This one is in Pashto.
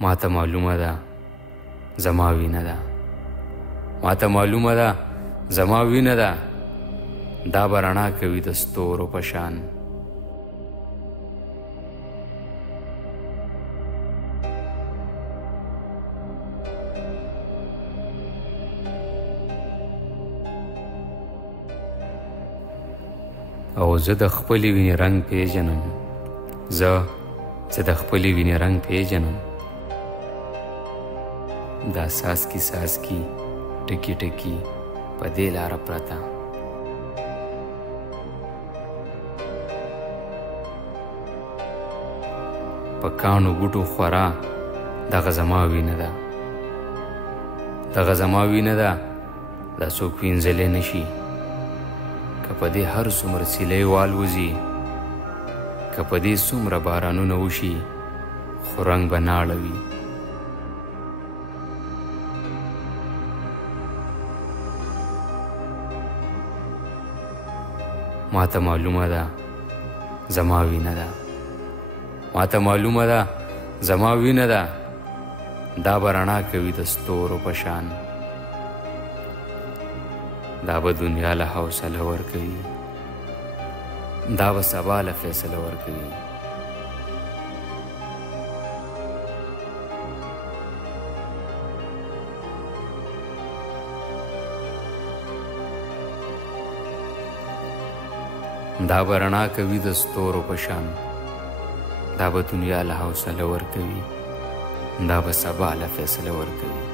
ما ته معلومه ده زما وینه ده، ما ته معلومه ده زما وینه ده، دا به رڼا کوي د ستورو په شان. او زه د خپلې وینې رنګ پیژنم، زه د خپلې وینې رنګ پیژنم. دا ساسکي ساسکي ټکی ټکی په دې لاره پرته، په کاڼو بوټو خورا دغه زما وینه ده، دغه زما وینه ده. دا څوک وینځلی نه شي، که په دې هر څومره سیلی والوځي، که په دې څومره بارانونه وشي، خو رنګ به نه اړوي. ما ته معلومه ده زما وینه ده، ما ته معلومه ده زما وینه ده، دا به رڼا کوي د ستورو په شان. دا به دنیا له حوصله ورکوي، دا به سبا له فیصله ورکوي. دا به رڼا کوي د ستورو په شان، دا به دنیا له حوصله ورکوي، دا به سبا له فیصله ورکوي.